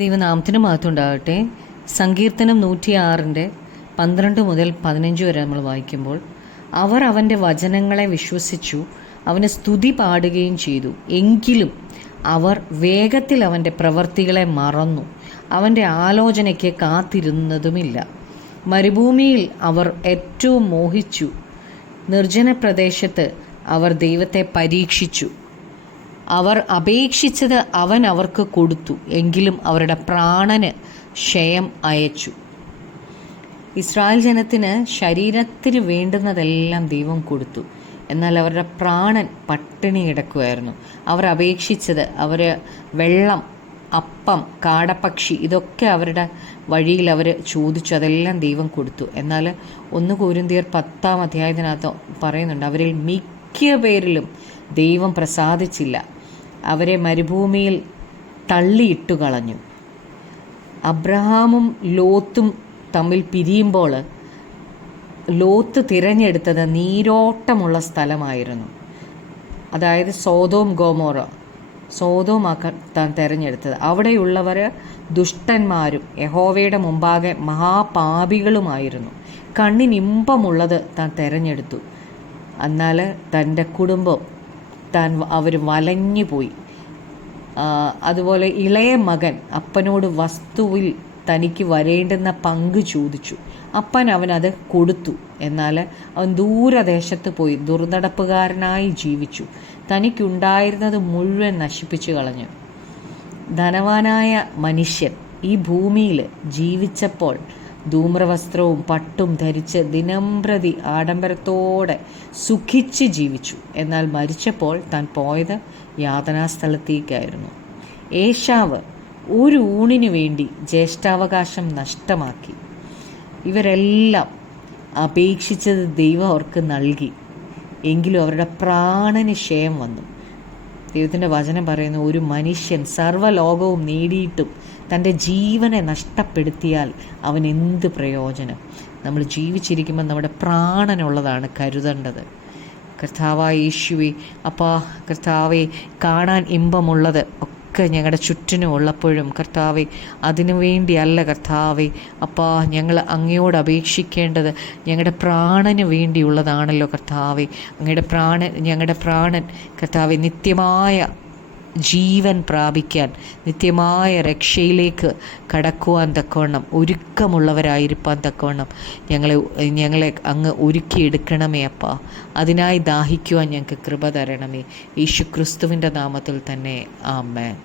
ദൈവനാമത്തിന് മഹത്വമുണ്ടാകട്ടെ. സങ്കീർത്തനം 106 12 മുതൽ 15 വരെ നമ്മൾ വായിക്കുമ്പോൾ, അവർ അവൻ്റെ വചനങ്ങളെ വിശ്വസിച്ചു, അവന് സ്തുതി പാടുകയും ചെയ്തു. എങ്കിലും അവർ വേഗത്തിൽ അവൻ്റെ പ്രവൃത്തികളെ മറന്നു, അവൻ്റെ ആലോചനയ്ക്ക് കാത്തിരുന്നതുമില്ല. മരുഭൂമിയിൽ അവർ ഏറ്റവും മോഹിച്ചു, നിർജ്ജന പ്രദേശത്ത് അവർ ദൈവത്തെ പരീക്ഷിച്ചു. അവർ അപേക്ഷിച്ചത് അവൻ അവർക്ക് കൊടുത്തു, എങ്കിലും അവരുടെ പ്രാണന് ക്ഷയം അയച്ചു. ഇസ്രായേൽ ജനത്തിന് ശരീരത്തിന് വേണ്ടുന്നതെല്ലാം ദൈവം കൊടുത്തു, എന്നാൽ അവരുടെ പ്രാണൻ പട്ടിണി കിടക്കുമായിരുന്നു. അവർ അപേക്ഷിച്ചത്, അവർ വെള്ളം, അപ്പം, കാടപ്പക്ഷി, ഇതൊക്കെ അവരുടെ വഴിയിൽ അവർ ചോദിച്ചു, അതെല്ലാം ദൈവം കൊടുത്തു. എന്നാൽ 1 കൊരിന്ത്യർ 10 അധ്യായത്തിനകത്ത് പറയുന്നുണ്ട്, അവരിൽ മിക്ക പേരിലും ദൈവം പ്രസാദിച്ചില്ല, അവരെ മരുഭൂമിയിൽ തള്ളിയിട്ടു കളഞ്ഞു. അബ്രഹാമും ലോത്തും തമ്മിൽ പിരിയുമ്പോൾ ലോത്ത് തിരഞ്ഞെടുത്തത് നീരോട്ടമുള്ള സ്ഥലമായിരുന്നു. അതായത് സോദോം ഗോമോറ, സോദോമാക്കാൻ താൻ തിരഞ്ഞെടുത്തത്. അവിടെയുള്ളവർ ദുഷ്ടന്മാരും യഹോവയുടെ മുമ്പാകെ മഹാപാപികളുമായിരുന്നു. കണ്ണിനിമ്പമുള്ളത് താൻ തിരഞ്ഞെടുത്തു, എന്നാൽ തൻ്റെ കുടുംബം അവർ വലഞ്ഞു പോയി. അതുപോലെ ഇളയ മകൻ അപ്പനോട് വസ്തുവിൽ തനിക്ക് വരേണ്ടുന്ന പങ്ക് ചോദിച്ചു. അപ്പൻ അവനത് കൊടുത്തു, എന്നാൽ അവൻ ദൂരദേശത്ത് പോയി ദുർനടപ്പുകാരനായി ജീവിച്ചു. തനിക്കുണ്ടായിരുന്നത് മുഴുവൻ നശിപ്പിച്ചു കളഞ്ഞു. ധനവാനായ മനുഷ്യൻ ഈ ഭൂമിയിൽ ജീവിച്ചപ്പോൾ ധൂമ്രവസ്ത്രവും പട്ടും ധരിച്ച് ദിനംപ്രതി ആഡംബരത്തോടെ സുഖിച്ച് ജീവിച്ചു. എന്നാൽ മരിച്ചപ്പോൾ താൻ പോയത് യാതനാസ്ഥലത്തേക്കായിരുന്നു. ഏശാവ് ഒരു ഊണിനു വേണ്ടി ജ്യേഷ്ഠാവകാശം നഷ്ടമാക്കി. ഇവരെല്ലാം അപേക്ഷിച്ചത് ദൈവം അവർക്ക് നൽകി, എങ്കിലും അവരുടെ പ്രാണന് ക്ഷയം വന്നു. ദൈവത്തിൻ്റെ വചനം പറയുന്നു, ഒരു മനുഷ്യൻ സർവ്വലോകവും നേടിയിട്ടും തൻ്റെ ജീവനെ നഷ്ടപ്പെടുത്തിയാൽ അവൻ എന്ത് പ്രയോജനം? നമ്മൾ ജീവിച്ചിരിക്കുമ്പോൾ നമ്മുടെ പ്രാണനുള്ളതാണ് കരുതേണ്ടത്. കർത്താവായ യേശുവേ, അപ്പാ കർത്താവെ, കാണാൻ ഇമ്പമുള്ളത് ഒക്കെ ഞങ്ങളുടെ ചുറ്റിനും ഉള്ളപ്പോഴും കർത്താവെ, അതിനു വേണ്ടിയല്ല കർത്താവെ, അപ്പാ ഞങ്ങൾ അങ്ങയോട് അപേക്ഷിക്കേണ്ടത് ഞങ്ങളുടെ പ്രാണന് വേണ്ടിയുള്ളതാണല്ലോ കർത്താവെ. ഞങ്ങളുടെ പ്രാണൻ കർത്താവെ നിത്യമായ ജീവൻ പ്രാപിക്കാൻ, നിത്യമായ രക്ഷയിലേക്ക് കടക്കുവാൻ തക്കവണ്ണം ഒരുക്കമുള്ളവരായിരിക്കാൻ തക്കവണ്ണം ഞങ്ങളെ അങ്ങ് ഒരുക്കിയെടുക്കണമേ അപ്പാ. അതിനായി ദാഹിക്കുവാൻ ഞങ്ങൾക്ക് കൃപ തരണമേ. യേശു ക്രിസ്തുവിൻ്റെ നാമത്തിൽ തന്നെ ആമേൻ.